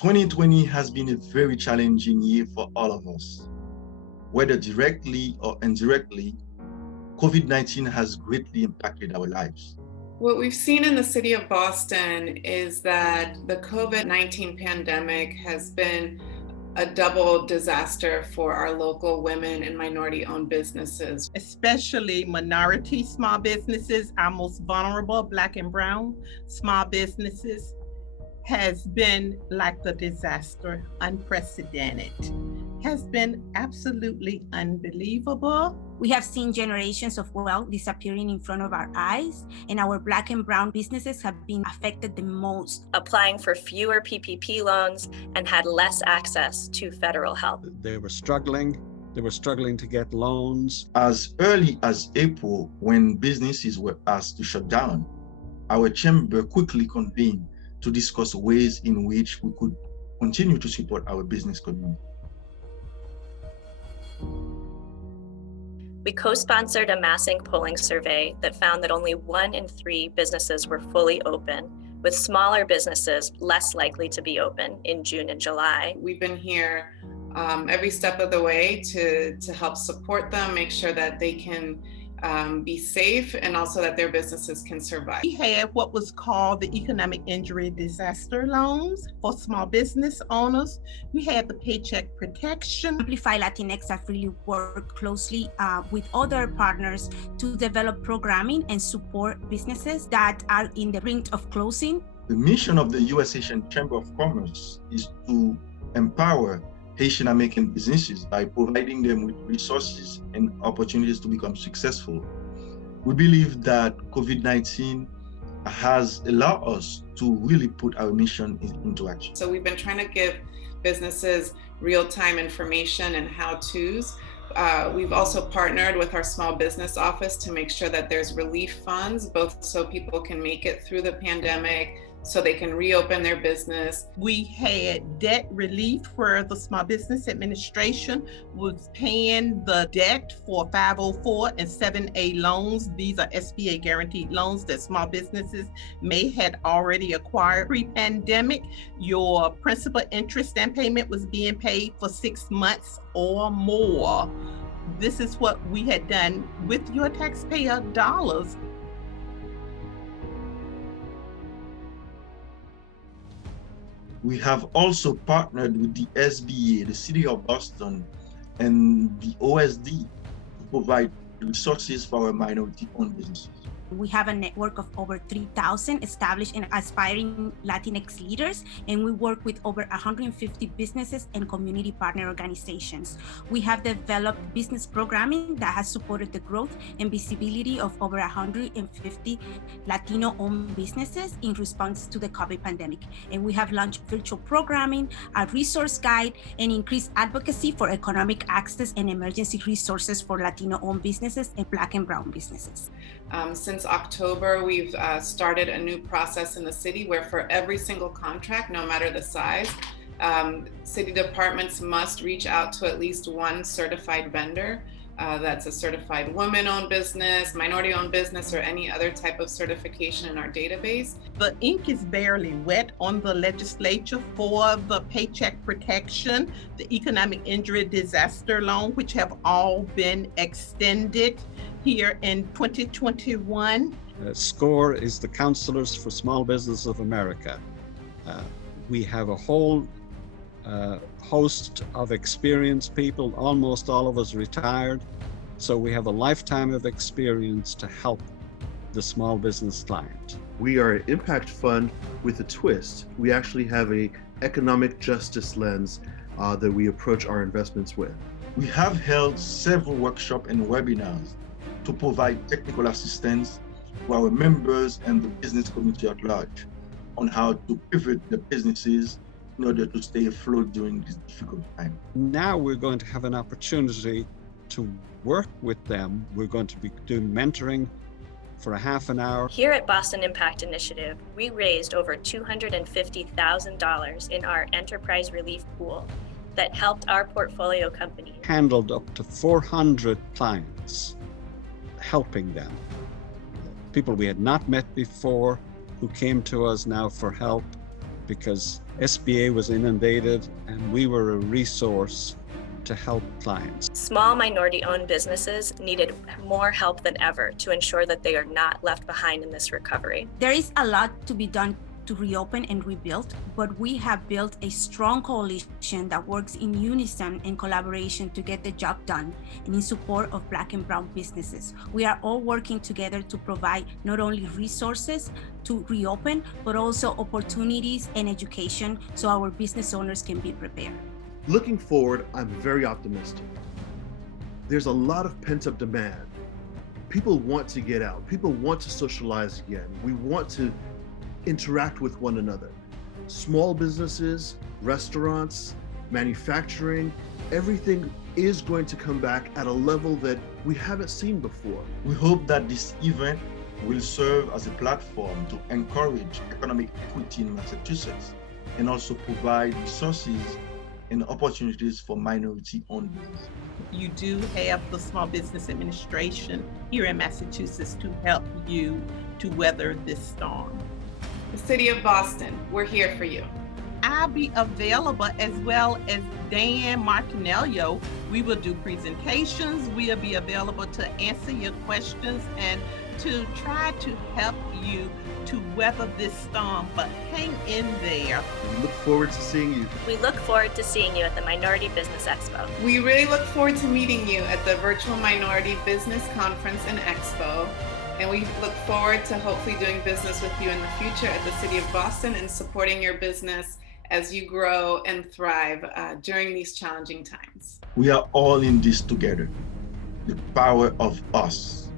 2020 has been a very challenging year for all of us. Whether directly or indirectly, COVID-19 has greatly impacted our lives. What we've seen in the city of Boston is that the COVID-19 pandemic has been a double disaster for our local women and minority-owned businesses. Especially minority small businesses, our most vulnerable Black and Brown small businesses, has been like a disaster, unprecedented, has been absolutely unbelievable. We have seen generations of wealth disappearing in front of our eyes, and our Black and Brown businesses have been affected the most. Applying for fewer PPP loans and had less access to federal help. They were struggling to get loans. As early as April, when businesses were asked to shut down, our chamber quickly convened to discuss ways in which we could continue to support our business community. We co-sponsored a massing polling survey that found that only 1 in 3 businesses were fully open, with smaller businesses less likely to be open in June and July. We've been here every step of the way to help support them, make sure that they can be safe, and also that their businesses can survive. We had what was called the economic injury disaster loans for small business owners. We had the paycheck protection. Amplify LatinX have really worked closely with other partners to develop programming and support businesses that are in the brink of closing. The mission of the U.S. Haitian Chamber of Commerce is to empower Haitian American businesses by providing them with resources and opportunities to become successful. We believe that COVID-19 has allowed us to really put our mission into action. So we've been trying to give businesses real-time information and how-tos. We've also partnered with our small business office to make sure that there's relief funds, both so people can make it through the pandemic, so they can reopen their business. We had debt relief where the Small Business Administration was paying the debt for 504 and 7A loans. These are SBA guaranteed loans that small businesses may had already acquired pre-pandemic. Your principal, interest, and payment was being paid for 6 months or more. This is what we had done with your taxpayer dollars. We have also partnered with the SBA, the City of Boston, and the OSD to provide resources for our minority-owned businesses. We have a network of over 3,000 established and aspiring Latinx leaders, and we work with over 150 businesses and community partner organizations. We have developed business programming that has supported the growth and visibility of over 150 Latino-owned businesses in response to the COVID pandemic. And we have launched virtual programming, a resource guide, and increased advocacy for economic access and emergency resources for Latino-owned businesses and Black and Brown businesses. Since October, we've started a new process in the city where for every single contract, no matter the size, city departments must reach out to at least one certified vendor. That's a certified woman-owned business, minority-owned business, or any other type of certification in our database. The ink is barely wet on the legislature for the paycheck protection, the economic injury disaster loan, which have all been extended here in 2021. SCORE is the Counselors for Small Business of America. We have a whole host of experienced people, almost all of us retired. So we have a lifetime of experience to help the small business client. We are an impact fund with a twist. We actually have an economic justice lens that we approach our investments with. We have held several workshops and webinars to provide technical assistance to our members and the business community at large on how to pivot the businesses in order to stay afloat during this difficult time. Now we're going to have an opportunity to work with them. We're going to be doing mentoring for a half an hour. Here at Boston Impact Initiative, we raised over $250,000 in our enterprise relief pool that helped our portfolio company. Handled up to 400 clients, helping them. People we had not met before who came to us now for help because SBA was inundated and we were a resource to help clients. Small minority-owned businesses needed more help than ever to ensure that they are not left behind in this recovery. There is a lot to be done to reopen and rebuild, but we have built a strong coalition that works in unison and collaboration to get the job done and in support of Black and Brown businesses. We are all working together to provide not only resources to reopen, but also opportunities and education so our business owners can be prepared. Looking forward, I'm very optimistic. There's a lot of pent-up demand. People want to get out. People want to socialize again. We want to interact with one another. Small businesses, restaurants, manufacturing, everything is going to come back at a level that we haven't seen before. We hope that this event will serve as a platform to encourage economic equity in Massachusetts and also provide resources and opportunities for minority-owned businesses. You do have the Small Business Administration here in Massachusetts to help you to weather this storm. The City of Boston, we're here for you. I'll be available, as well as Dan Martinello. We will do presentations. We'll be available to answer your questions and to try to help you to weather this storm, but hang in there. We look forward to seeing you. We look forward to seeing you at the Minority Business Expo. We really look forward to meeting you at the Virtual Minority Business Conference and Expo. And we look forward to hopefully doing business with you in the future at the City of Boston and supporting your business as you grow and thrive during these challenging times. We are all in this together. The power of us.